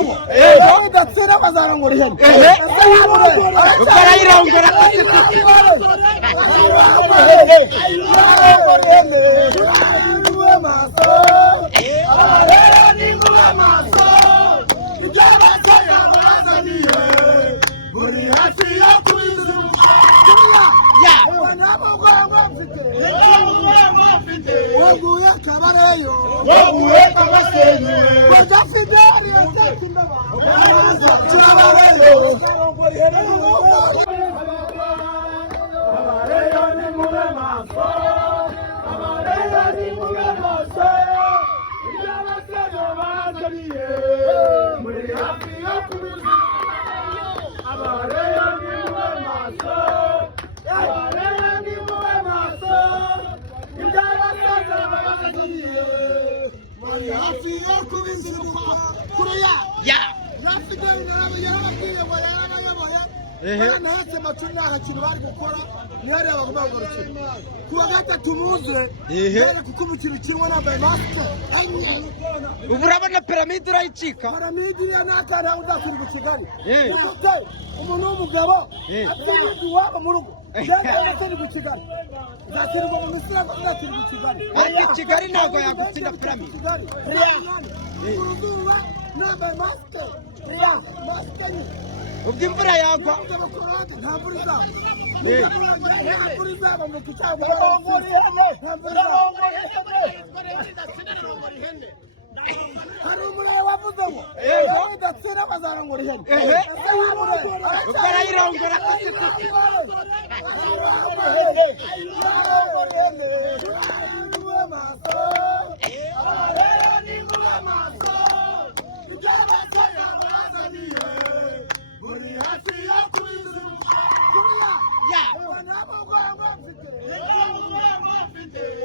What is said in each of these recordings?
wavuzemo wowe udatsira bazarangura ihene ukarayirangura Waguye kabareyo waguye kabasenye Koja Fidel yatekindaba Chabareyo Abareyo ni mube maso Abareyo ni mube maso Ijabaseyo bazaniye Muri hafi yo kubizi Abareyo ni mube maso Abareyo ni mube maso Ijabaseyo bazaniye Muri hafi yo kubizi Kuriya Rafidel yarabagiye ngo yarabayoboye Nahetse macuna hakintu bari gukora Nere bagomba gukorukira Kuwa gatatu muze Nere kuko umukino ukinwa nambaye maske ubu urabona piramide urayicika Piramide iriya n'akana uzakiri mu Kigali umuntu w'umugabo atsinda iwabo mu rugo Uzakiri mu Kigali Uzakirirwa mu Misiri uzakiri mu Kigali ariko i Kigali ntabwo yagutsinda piramide Uruzuba nambaye maske Maske ubwo imvura yagwa nta mvura izaba hari umurayi wavuzemo wowe udatsira bazarangura ihene ukarayirangura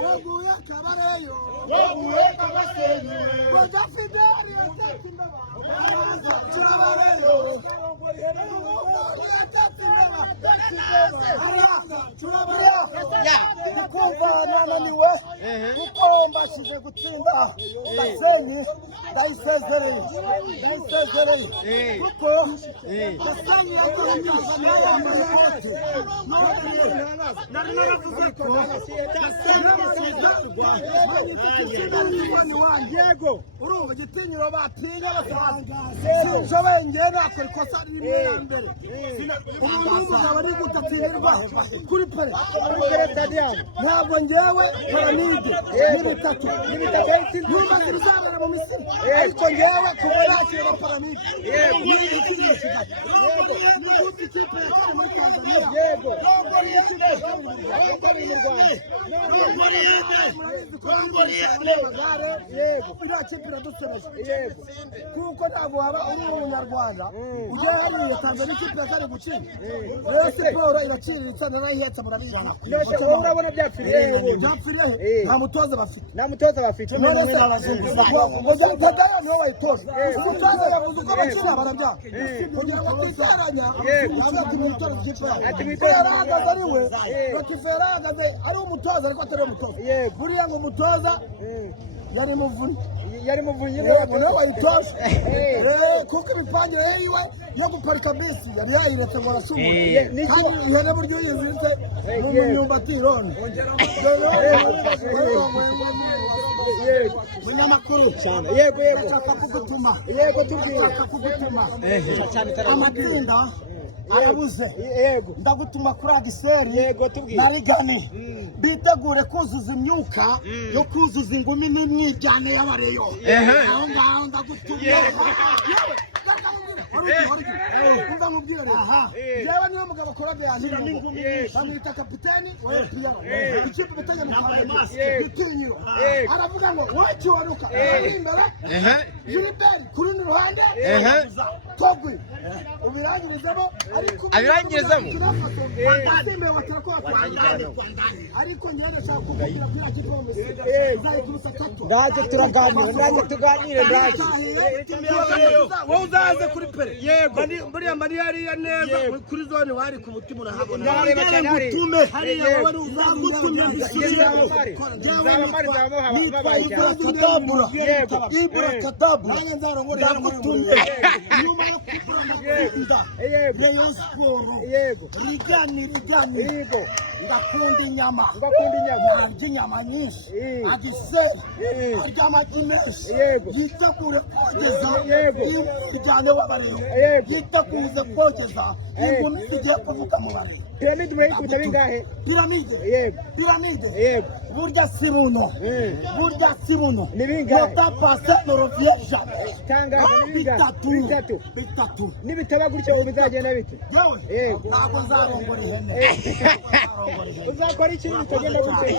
Waguye kabareyo waguye kabasenye Koja Fidel yatekindaba Chabareyo Kumva nananiwe kuko mbashije gutsinda Gasenyi ndayisezereye kuko Gasenyi yakomeje n'ayambaye ikoti nari naravuze ko yego urumva igitinyiro batinya basanga sinjobe ngiye nakora ikosa rimwe ya mbere umuntu w'umugabo ari gutatsindwa kuri pere ntabwo ngewe piramide ni bitatu numva zizabera mu Misiri ariko ngewe kuva nakira piramide ni ikigo Kigali ni gute ikipe yakora muri Tanzania iriya kipe iradusebeje kuko ntabwo waba uri umunyarwanda ugiye hariya Tanzania ikipe yakari gutsinda rero siporo iraciriritse narayihetse murabizi urabona byapfiriye nta mutoza bafite none se abazungu Tagaya niwe wayitoza umutoza yavuze uko bakina barabyanga kugira ngo atigaranya yavuga ati mwitoza ikipe yarahagaze ari we Rotifera ahagaze ari umutoza ariko atari umutoza buriya ngo umutoza yari muvunyi niwe wayitoza kuko imipangire yiwe yo guparika bisi yari yayiretse ngo arashumuye kandi ihene buryo yiziritse mu myumbati ironi munyamakuru cyane yego ndashaka kugutuma tubwire amatsinda arabuze ndagutuma kuri Agiseri tubwire na Rigani bitegure kuzuza imyuka yo kuzuza ingumi n'imyijyane y'abareyo aho ngaho ndagutuma umva nkubwire yewe niwe mugabo akora byanira bamwita kapiteni wa FPR ikipe bitanye mu Rwanda gitinyiro aravuga ngo wacu waruka imbere Gilbert kuri ruhande Togwi ubirangirizamo abirangirizamo asimbe watera ko ariko nyene shaka kugira kuri kipe mu Misiri zayikurusa kato ndaje tuganire wowe uzaze kuri pere yego buriya mari hariya neza kuri zone wari ku mutima urahabona ndareba cyane ngutume hariya wari uzagutumye mbisubiremo zaba mari zaba babaye cyane Katabura. yego Ibra katabura. nanjye nzarongora Ndagutumye. Nyuma yo kubura amakunda. yego Rayon Sport. yego Rigani. yego Ndakunda inyama. ngakunda inyama Narya inyama nyinshi. Eh. Agiseri. Eh. Arya amagi menshi. Yego. Yitegure kogeza. Yego. Ijyane w'abareba. Yego. Yiteguze kogeza. Ingumi zigiye kuvuga mu bareba. piramide urayikubita bingahe Piramide. yego Piramide. yego Burya si buno. Burya si buno. Ni bingahe? Nota pase norovieja. tangaje ni bingahe bitatu Bitatu. nibitaba gutyo bizagenda bite Yewe. Yego. Ntabwo nzarongora ihene. uzakora iki bitagenda gutyo